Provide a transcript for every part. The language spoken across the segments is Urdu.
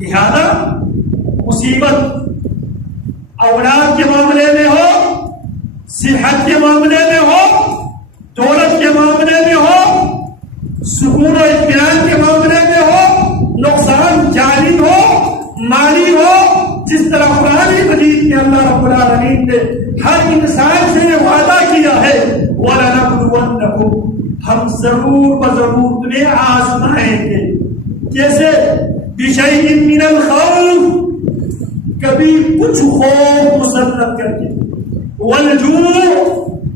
لہذا مصیبت اولاد کے معاملے میں ہو، صحت کے معاملے میں ہو، دولت کے معاملے میں ہو، سکون و اطمینان کے معاملے میں ہو، نقصان جانی ہو، مالی ہو، جس طرح قرآن مجید میں اللہ رب العالمین نے ہر انسان سے یہ وعدہ کیا ہے وَلَنَبْلُوَنَّكُمْ، ہم ضرور بضرور تمہیں آزمائیں گے. جیسے بِشَيْءٍ مِّنَ الْخَوْفِ، کبھی کچھ خوف مسلط کر کے، وَالْجُوعِ،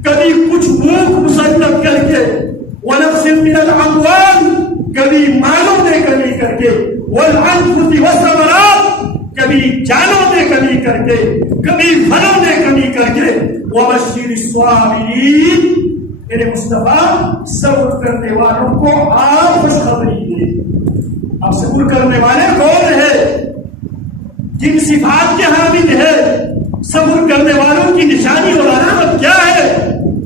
کبھی کچھ بھوک مسلط کر کے، وَنَقْصٍ مِّنَ الْأَمْوَالِ، کبھی مالوں میں کمی کر کے، وَالْأَنفُسِ وَالثَّمَرَاتِ، کبھی جانوں میں کمی کر کے، کبھی پھلوں میں کمی کر کے. وَبَشِّرِ الصَّابِرِينَ، میرے مصطفیٰ صبر کرنے والوں کو آپ خوشخبری دے. اب صبر کرنے والے کون ہے؟ جن صفات کے حامل ہے. صبر کرنے والوں کی نشانی اور علامت کیا ہے؟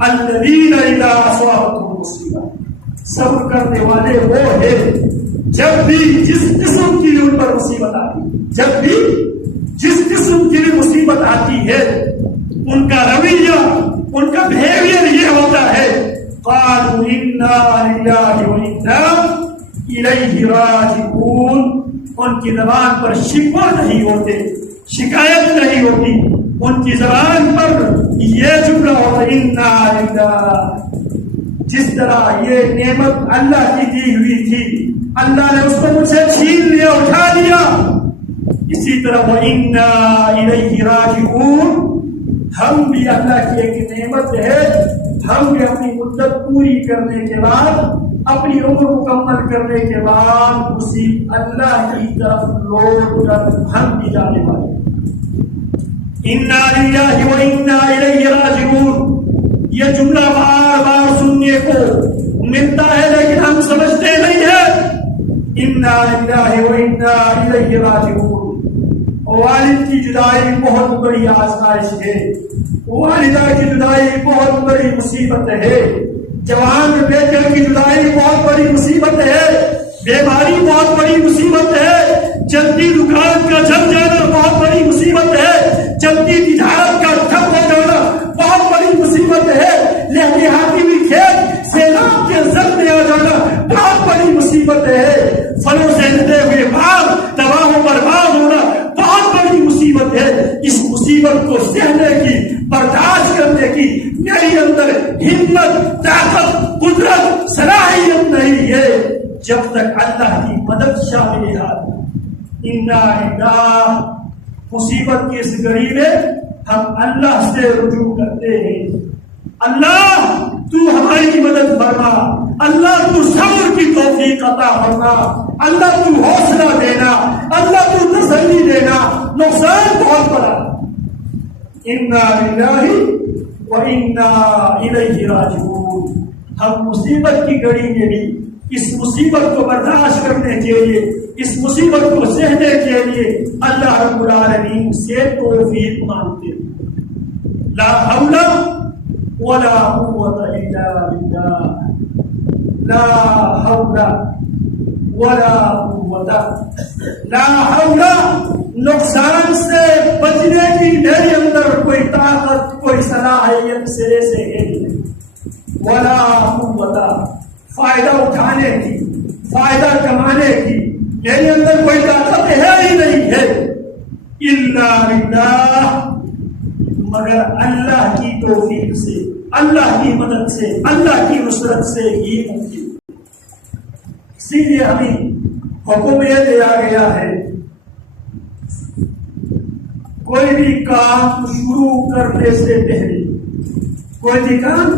الذین اذا اصابتهم مصیبہ، صبر کرنے والے وہ ہے جب بھی جس قسم کی ان پر مصیبت آتی، جب بھی جس قسم کی مصیبت آتی ہے، ان کا رویہ، ان کا بہیویئر یہ ہوتا ہے قالوا انا للہ وانا الیہ راجعون. ان کی زبان پر شکوہ نہیں ہوتے، شکایت نہیں ہوتی، ان کی زبان پر یہ جملہ ہوتا ہے انا للہ. جس طرح یہ نعمت اللہ کی دی ہوئی تھی، اللہ نے اس کو مجھ سے چھین لیا، اٹھا لیا، اسی طرح وَإِنَّا إِلَيْهِ رَاجِعُونَ، ہم بھی اللہ کی ایک نعمت ہے، ہم بھی اپنی مدت پوری کرنے کے بعد، اپنی عمر مکمل کرنے کے بعد اسی اللہ کی طرف لوٹ کر ہم بھی جانے والے. اِنَّا لِلَّهِ وَإِنَّا إِلَيْهِ رَاجِعُونَ، یہ جملہ بار بار سننے کو ملتا ہے لیکن ہم سمجھتے نہیں ہیں. اِنَّا لِلَّهِ وَإِنَّا إِلَيْهِ رَاجِعُونَ. والد کی جدائی بہت بڑی آزمائش ہے، والدہ کی جدائی بہت بڑی مصیبت ہے، جوان بیٹے کی جدائی بہت بڑی مصیبت ہے، بیماری بہت بڑی مصیبت ہے، چلتی دکان کا جل جانا بہت بڑی مصیبت ہے، چلتی تجارت کا ٹھپ ہو جانا بہت بڑی مصیبت ہے، دیہاتی بھی کھیت سیلاب کے زد میں آ جانا بہت بڑی مصیبت ہے، فلوں سے لدے ہوئے باغ تباہ و برباد ہونا بہت بڑی مصیبت ہے. اس مصیبت کو سہنے کی، برداشت کرنے کی میری اندر ہمت، طاقت، قدرت، صلاحیت نہیں ہے جب تک اللہ کی مدد شامل ہے. انا للہ، مصیبت کی اس گھڑی میں ہم اللہ سے رجوع کرتے ہیں. اللہ تو ہماری مدد فرما، اللہ تو صبر کی توفیق عطا فرما، اللہ تو حوصلہ دینا، اللہ تو تسلی دینا. نقصان بہت بڑا. انا للہ وانا الیہ راجعون. ہم مصیبت کی گھڑی میں بھی اس مصیبت کو برداشت کرنے کے لیے، اس مصیبت کو سہنے کے لیے اللہ رب العالمین سے توفیق مانگتے. لا حول ولا قوة الا بالله، لا حول ولا قوة، لا حول، نقصان سے بچنے کی میرے اندر کوئی طاقت، کوئی صلاحیت سرے سے ہے نہیں، ولا قوة، فائدہ اٹھانے کی، فائدہ کمانے کی میرے اندر کوئی طاقت ہے ہی نہیں ہے، الا باللہ، مگر اللہ کی توفیق سے، اللہ کی مدد سے، اللہ کی نصرت سے ہی ممکن. اسی لیے ہمیں حکم یہ دیا گیا ہے کوئی بھی کام شروع کرنے سے پہلے، کوئی بھی کام